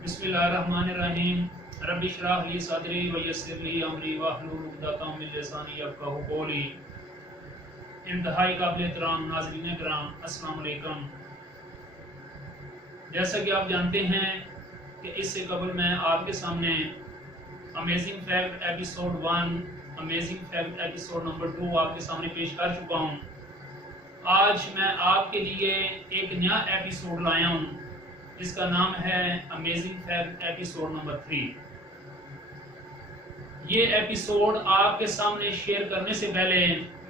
बिस्मिल्लाहिर्रहमानिर्रहीम। रब्बि इश्रह ली सदरी व यस्सिर ली अमरी वहलुल उक़दतम मिन लिसानी यफ़क़हू क़ौली। इंतहाई काबिल एहतराम नाज़रीन किराम, अस्सलाम वालेकुम। जैसा कि आप जानते हैं कि इससे कबल मैं आपके सामने amazing fact episode 1, amazing fact episode number 2 आपके सामने पेश कर चुका हूँ। आज मैं आपके लिए एक नया एपिसोड लाया हूँ जिसका नाम है अमेजिंग फैक्ट एपिसोड नंबर 3। ये एपिसोड आपके सामने शेयर करने से पहले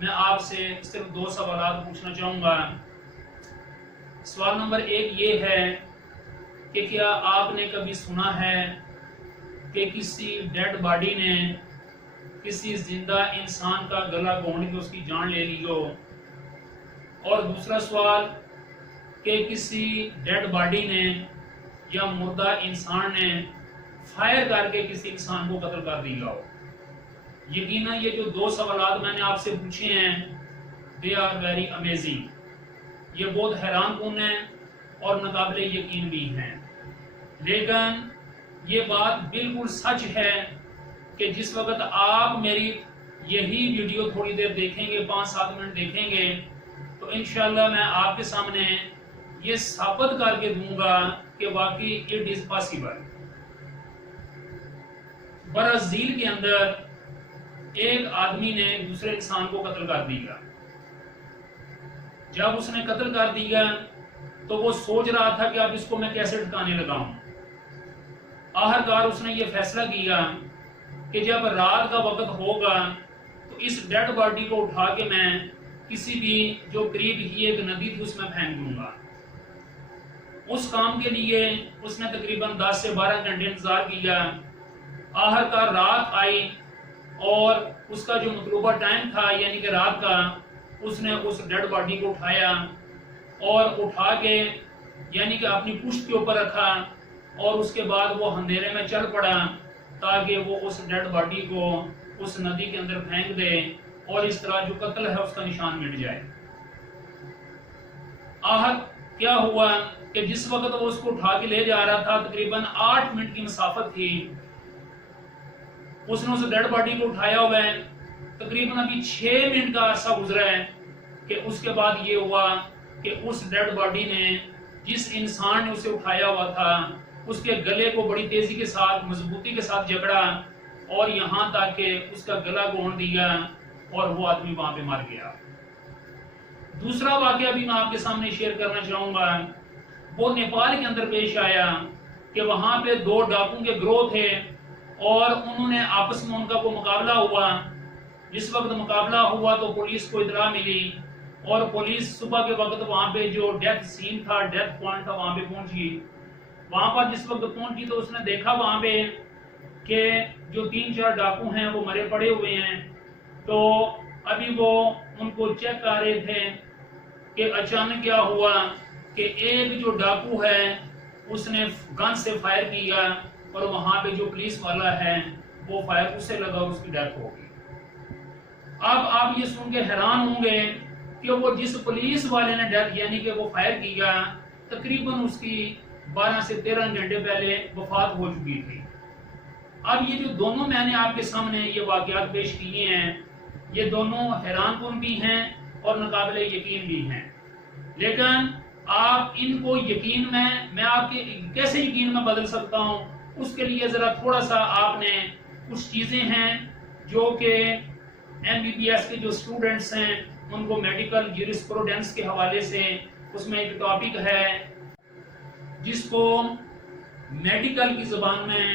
मैं आपसे सिर्फ 2 सवाल पूछना चाहूँगा। सवाल नंबर 1 ये है कि क्या आपने कभी सुना है कि किसी डेड बॉडी ने किसी जिंदा इंसान का गला घोंट के उसकी जान ले ली हो? और दूसरा सवाल कि किसी डेड बॉडी ने या मुर्दा इंसान ने फायर करके किसी इंसान को कत्ल कर दिया हो। यकीनन ये जो 2 सवाल मैंने आपसे पूछे हैं दे आर वेरी अमेजिंग, ये बहुत हैरानकुन है और नाकाबिले यकीन भी हैं। लेकिन ये बात बिल्कुल सच है कि जिस वक्त आप मेरी यही वीडियो थोड़ी देर देखेंगे, 5-7 मिनट देखेंगे, तो इंशाल्लाह मैं आपके सामने ये साबित करके दूंगा कि वाकई इट इज पॉसिबल। ब्राजील के अंदर एक आदमी ने दूसरे इंसान को कत्ल कर दिया। जब उसने कत्ल कर दिया तो वो सोच रहा था कि अब इसको मैं कैसे ठिकाने लगाऊं। आखिरकार उसने ये फैसला किया कि जब रात का वक्त होगा तो इस डेड बॉडी को उठा के मैं किसी भी जो करीब ही एक नदी थी उसमें फेंक दूंगा। उस काम के लिए उसने तकरीबन 10 से 12 घंटे इंतजार किया। आखिरकार रात आई और उसका जो मतलूबा टाइम था यानी कि रात का, उसने उस डेड बॉडी को उठाया और उठा के यानी कि अपनी पुश्त के ऊपर रखा और उसके बाद वो अंधेरे में चल पड़ा ताकि वो उस डेड बॉडी को उस नदी के अंदर फेंक दे और इस तरह जो कत्ल है उसका निशान मिट जाए। क्या हुआ कि जिस वक्त वो उसको उठा के ले जा रहा था, तकरीबन 8 मिनट की मुसाफत थी, उसने उस डेड बॉडी को उठाया हुआ है। तकरीबन अभी 6 मिनट का अरसा गुजरा है कि उसके बाद ये हुआ कि उस डेड बॉडी ने जिस इंसान ने उसे उठाया हुआ था उसके गले को बड़ी तेजी के साथ, मजबूती के साथ जकड़ा और यहाँ तक कि उसका गला घोंट दिया और वो आदमी वहां पे मर गया। दूसरा वाकया भी मैं आपके सामने शेयर करना चाहूंगा। वो नेपाल के अंदर पेश आया कि वहां पे 2 डाकू के ग्रोह थे और उन्होंने आपस में उनका को मुकाबला हुआ। जिस वक्त मुकाबला हुआ तो पुलिस को इतला मिली और पुलिस सुबह के वक्त वहां पे जो डेथ सीन था, डेथ पॉइंट था, वहां पे पहुंची। वहां पर जिस वक्त पहुंची तो उसने देखा वहां पे कि जो 3-4 डाकू हैं वो मरे पड़े हुए हैं। तो अभी वो उनको चेक कर रहे थे कि अचानक क्या हुआ कि एक जो डाकू है उसने गन से फायर किया और वहां पे जो पुलिस वाला है वो फायर उससे लगा, उसकी डेथ हो गई। अब आप ये सुन के हैरान होंगे कि वो जिस पुलिस वाले ने डेथ यानी कि वो फायर किया, तकरीबन उसकी 12 से 13 घंटे पहले वफात हो चुकी थी। अब ये जो दोनों मैंने आपके सामने ये वाकयात पेश किए हैं, ये दोनों हैरानकुन भी हैं और नाकाबिले यकीन भी हैं। लेकिन आप इनको यकीन में, मैं आपके कैसे यकीन में बदल सकता हूँ, उसके लिए जरा थोड़ा सा आपने कुछ चीजें हैं जो कि MBBS के जो स्टूडेंट्स हैं उनको मेडिकल ज्यूरिस्प्रूडेंस के हवाले से उसमें एक टॉपिक है जिसको मेडिकल की जुबान में,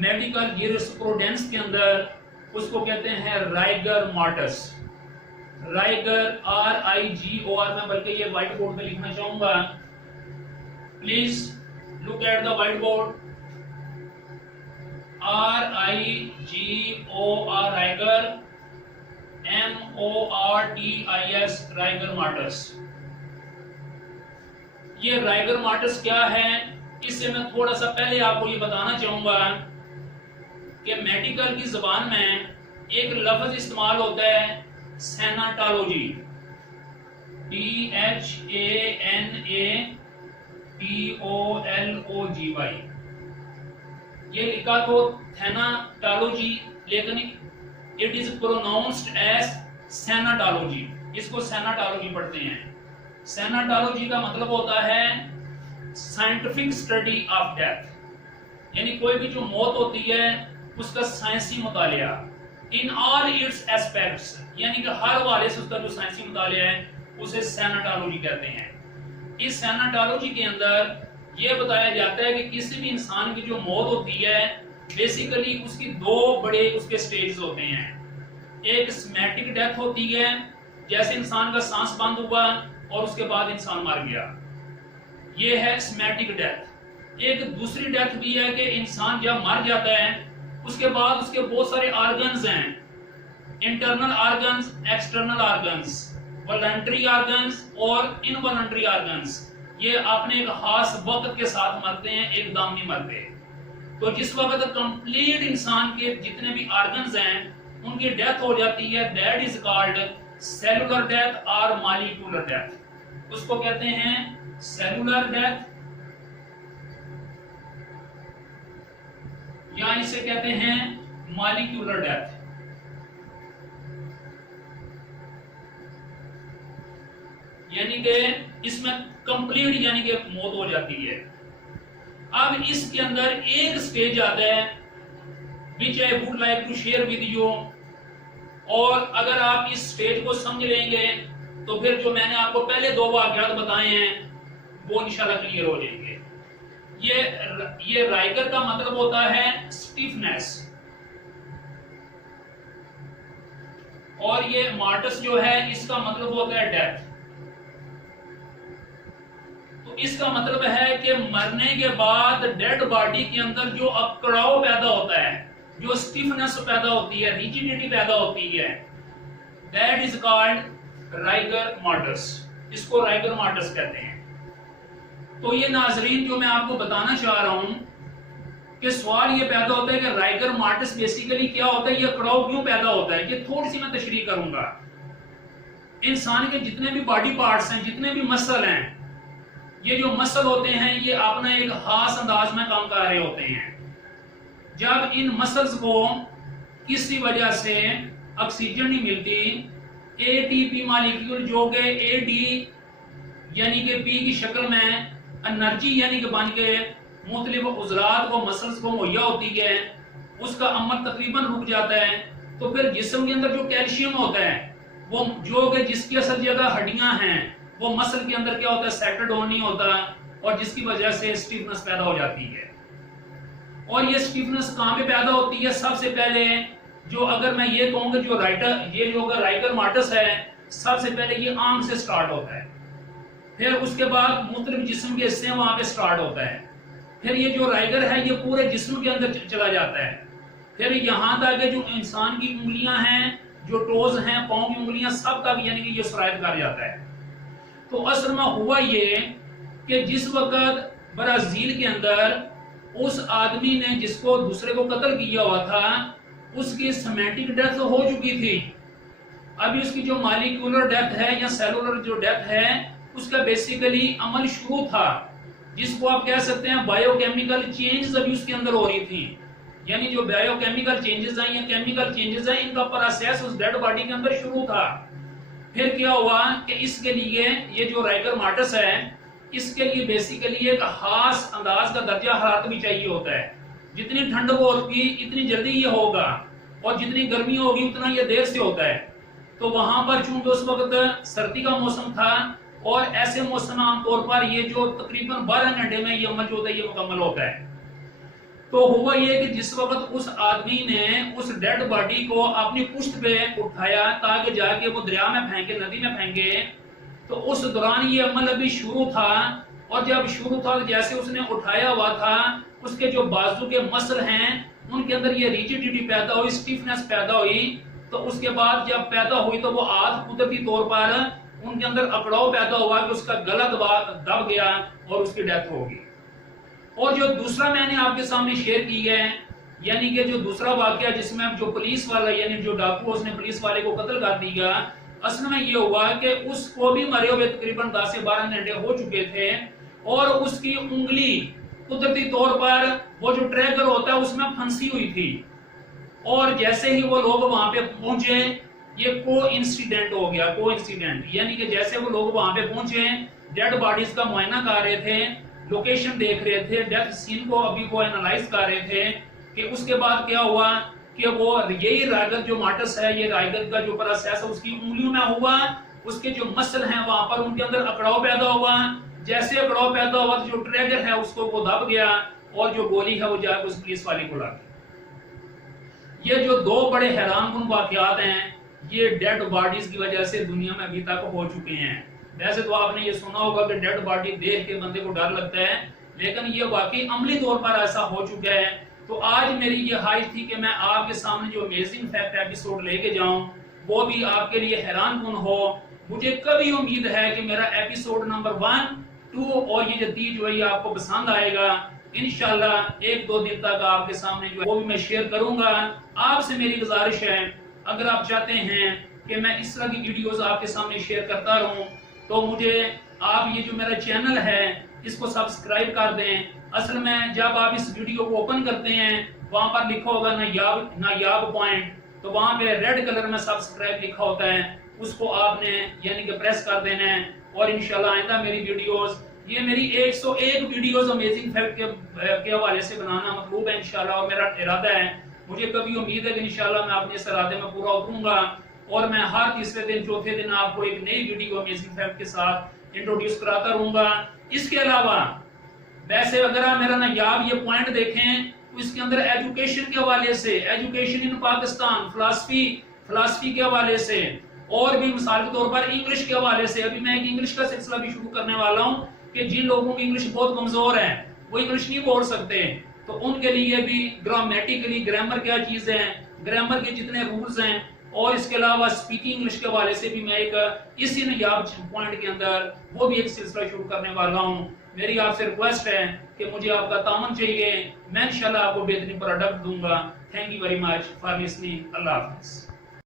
मेडिकल ज्यूरिस्प्रूडेंस के अंदर उसको कहते हैं राइगर मॉर्टस। राइगर RIGOR में, बल्कि ये व्हाइट बोर्ड पे लिखना चाहूंगा। Please look at the white board. RIGOR rigor, MORTIS rigor mortis. ये राइगर मॉर्टस क्या है, इससे मैं थोड़ा सा पहले आपको ये बताना चाहूंगा कि मेडिकल की जुबान में एक लफ्ज इस्तेमाल होता है सैनाटोलॉजी, THANATOLOGY। ये लिखा तो थैनाटोलॉजी, लेकिन इट इज प्रोनाउंस्ड एज सैनाटोलॉजी। इसको सैनाटोलॉजी पढ़ते हैं। सैनाटोलॉजी का मतलब होता है साइंटिफिक स्टडी ऑफ डेथ, यानी कोई भी जो मौत होती है उसका साइंसी मुतालिया इन ऑल इट्स एस्पेक्ट्स, यानी कि हर हवाले से उसका जो साइंसी मुतालिया है उसे सैनाटोलॉजी कहते हैं। इस सैनाटोलॉजी के अंदर यह बताया जाता है कि किसी भी इंसान की जो मौत होती है बेसिकली उसकी दो बड़े उसके स्टेज होते हैं। एक स्मैटिक डेथ होती है, जैसे इंसान का सांस बंद हुआ और उसके बाद इंसान मर गया, ये है स्मैटिक डेथ। एक दूसरी डेथ भी है कि इंसान जब मर जाता है उसके बाद उसके बहुत सारे ऑर्गन्स हैं, internal organs, external organs, voluntary organs और इनवॉलंटरी ऑर्गन्स, ये अपने एक खास वक्त के साथ मरते हैं, एकदम नहीं मरते। तो जिस वक्त कंप्लीट इंसान के जितने भी ऑर्गन्स हैं उनकी डेथ हो जाती है, that is called cellular death और मॉलिक्यूलर डेथ। उसको कहते हैं सेलुलर डेथ या इसे कहते हैं मॉलिक्यूलर डेथ। यानी कि इसमें कंप्लीट यानी कि मौत हो जाती है। अब इसके अंदर एक स्टेज आता है which I would like to share with you, और अगर आप इस स्टेज को समझ लेंगे तो फिर जो मैंने आपको पहले दो वाकयात बताए हैं वो इंशाल्लाह क्लियर हो जाएंगे। ये राइगर का मतलब होता है स्टिफनेस, और ये मार्टस जो है इसका मतलब होता है डेथ। तो इसका मतलब है कि मरने के बाद डेड बॉडी के अंदर जो अकड़ाव पैदा होता है, जो स्टिफनेस पैदा होती है, रिजिडिटी पैदा होती है, दैट इज कॉल्ड राइगर मार्टस। इसको राइगर मार्टस कहते हैं। तो ये नाजरीन जो मैं आपको बताना चाह रहा हूं कि सवाल ये पैदा होता है कि राइगर मार्टस बेसिकली क्या होता है, ये अकड़ाव क्यों पैदा होता है, ये थोड़ी सी मैं तशरीह करूंगा। इंसान के जितने भी बॉडी पार्ट्स हैं, जितने भी मसल हैं, ये जो मसल होते हैं ये अपना एक खास अंदाज में काम कर रहे होते हैं। जब इन मसल्स को किसी वजह से ऑक्सीजन नहीं मिलती, एटीपी मॉलिक्यूल जो कि एडी यानी कि पी की शक्ल में एनर्जी यानी कि बन के मुख्तलिफ उज़लात को मसल्स को मुहैया होती है, उसका अमल तकरीबन रुक जाता है। तो फिर जिस्म के अंदर जो कैल्शियम होता है वो जो कि जिसकी असल जगह हड्डियां हैं वो मसल के अंदर क्या होता है, सेटल्ड ऑन नहीं होता, और जिसकी वजह से स्टिफनेस पैदा हो जाती है। और ये स्टिफनेस कहां पे पैदा होती है? सबसे पहले जो अगर मैं ये कहूंगा जो राइगर मार्टस है, सबसे पहले ये आंख से स्टार्ट होता है, फिर उसके बाद मुख्तलिफ जिस्म के हिस्से वहां पे स्टार्ट होता है, फिर ये जो राइगर है ये पूरे जिस्म के अंदर चला जाता है, फिर यहाँ तक जो इंसान की उंगलियां हैं, जो टोज हैं, पांव की उंगलियां, सब तक यानी कि ये सरायत कर जाता है। तो असल में हुआ ये कि जिस वक्त ब्राजील के अंदर उस आदमी ने जिसको दूसरे को कत्ल किया हुआ था उसकी स्मैटिक डेथ हो चुकी थी, अभी उसकी जो मॉलिक्यूलर डेथ है या सेलुलर जो डेथ है उसका बेसिकली अमल शुरू था, जिसको आप कह सकते हैं बायोकेमिकल चेंजेस अभी उसके अंदर हो रही थी। यानी जो बायोकेमिकल चेंजेस हैं या केमिकल चेंजेस हैं, इनका प्रोसेस उस डेड बॉडी के अंदर शुरू था। फिर क्या हुआ कि इसके लिए ये जो राइगर मार्टस है इसके लिए बेसिकली एक खास अंदाज का दर्जा हरारत भी चाहिए होता है। जितनी ठंड होगी इतनी जल्दी ये होगा, और जितनी गर्मी होगी उतना ये देर से होता है। तो वहां पर चूंकि उस वक्त सर्दी का मौसम था और ऐसे मौसम आमतौर पर ये जो तकरीबन 12 घंटे में ये अमल जो होता है ये मुकम्मल होता है। तो हुआ ये कि जिस वक्त उस आदमी ने उस डेड बॉडी को अपनी पुश्त पे उठाया ताकि जाके वो दरिया में फेंके, नदी में फेंके, तो उस दौरान ये अमल अभी शुरू था, और जब शुरू था जैसे उसने उठाया हुआ था उसके जो बाजू के मसल हैं उनके अंदर ये रिजिडिटी पैदा हुई, स्टिफनेस पैदा हुई। तो उसके बाद जब पैदा हुई तो वो आज कुदरती तौर पर उनके अंदर अकड़ाव पैदा हुआ कि उसका गला दब गया और उसकी डेथ होगी। और जो दूसरा मैंने आपके सामने शेयर की है, यानी कि जो दूसरा वाकया जिसमें जो पुलिस वाला यानी जो डाकू उसने पुलिस वाले को कत्ल कर दिया, असल में ये हुआ कि उसको भी मरे हुए तकरीबन 10 से 12 घंटे हो चुके थे और उसकी उंगली कुदरती तौर पर वो जो ट्रैकर होता है उसमें फंसी हुई थी, और जैसे ही वो लोग वहां पे पहुंचे, ये को इंसिडेंट हो गया। को इंसिडेंट यानी कि जैसे वो लोग वहां पे पहुंचे, डेड बॉडीज का मुआयना कर रहे थे, लोकेशन देख रहे थे, डेथ सीन को अभी वो एनालाइज कर रहे थे, कि उसके बाद क्या हुआ कि वो यही रायगत जो मार्टस है, ये रायगत का जो प्रोसेस है उसकी उंगलियों में हुआ, उसके जो मसल हैं वहां पर उनके अंदर अकड़ाव पैदा हुआ। जैसे अकड़ाव पैदा हुआ तो जो ट्रैगर है उसको वो दब गया, और जो गोली है वो जाकर उस पुलिस वाले को लग गई। ये जो दो बड़े हैरानकुन वाकयात हैं, ये डेड बॉडीज की वजह से दुनिया में अभी तक हो चुके हैं। वैसे तो आपने ये सुना होगा कि डेड बॉडी देख के बंदे को डर लगता है, लेकिन ये वाकई अमली तौर पर ऐसा हो चुका है। तो आज मेरी ये ख्वाहिश थी कि मैं आपके सामने जो अमेजिंग फैक्ट एपिसोड लेके जाऊं, वो भी आपके लिए हैरानकुन हो। मुझे कभी उम्मीद है कि मेरा एपिसोड नंबर 1, 2 और ये जो 3 जो है आपको पसंद आएगा। इंशाल्लाह 1-2 दिन तक आपके सामने जो है वो भी मैं शेयर करूंगा। आपसे मेरी गुजारिश है, अगर आप चाहते हैं कि मैं इस तरह की वीडियोस आपके सामने शेयर करता रहूं, तो मुझे आप ये जो मेरा चैनल है इसको सब्सक्राइब कर दें। असल में जब आप इस वीडियो को ओपन करते हैं, वहां पर लिखा होगा नायाब पॉइंट, तो वहां पे रेड कलर में सब्सक्राइब लिखा होता है, उसको आपने यानी कि प्रेस कर देना है। और इंशाल्लाह आइंदा मेरी वीडियोस, ये मेरी 101 वीडियोस अमेजिंग फैक्ट के हवाले से बनाना मतलूब है इंशाल्लाह, और मेरा इरादा है, मुझे कभी उम्मीद है कि इंशाल्लाह मैं अपने इस इरादे में पूरा उतरूंगा, और मैं हर तीसरे दिन चौथे दिन आपको एक नई वीडियो अमेजिंग फैक्ट के साथ इंट्रोड्यूस कराता रहूंगा। इसके अलावा वैसे अगर आप मेरा नायाब ये पॉइंट देखें, तो इसके अंदर एजुकेशन के हवाले से, एजुकेशन इन पाकिस्तान, फिलॉसफी के हवाले से, और भी मिसाल के तौर पर इंग्लिश के हवाले से, अभी मैं एक इंग्लिश का सिलसिला भी शुरू करने वाला हूं कि जिन लोगों की इंग्लिश बहुत कमजोर है, वो इंग्लिश नहीं बोल सकते, तो उनके लिए भी ग्रामेटिकली ग्रामर क्या चीज है, ग्रामर के जितने रूल्स हैं, और इसके अलावा स्पीकिंग इंग्लिश के हवाले से भी मैं एक इसी नायाब पॉइंट के अंदर वो भी एक सिलसिला शुरू करने वाला हूं। मेरी आपसे रिक्वेस्ट है कि मुझे आपका तामन चाहिए, मैं इंशाल्लाह आपको बेहतरीन प्रोडक्ट दूंगा। Thank you very much for listening. अल्लाह हाफिज़।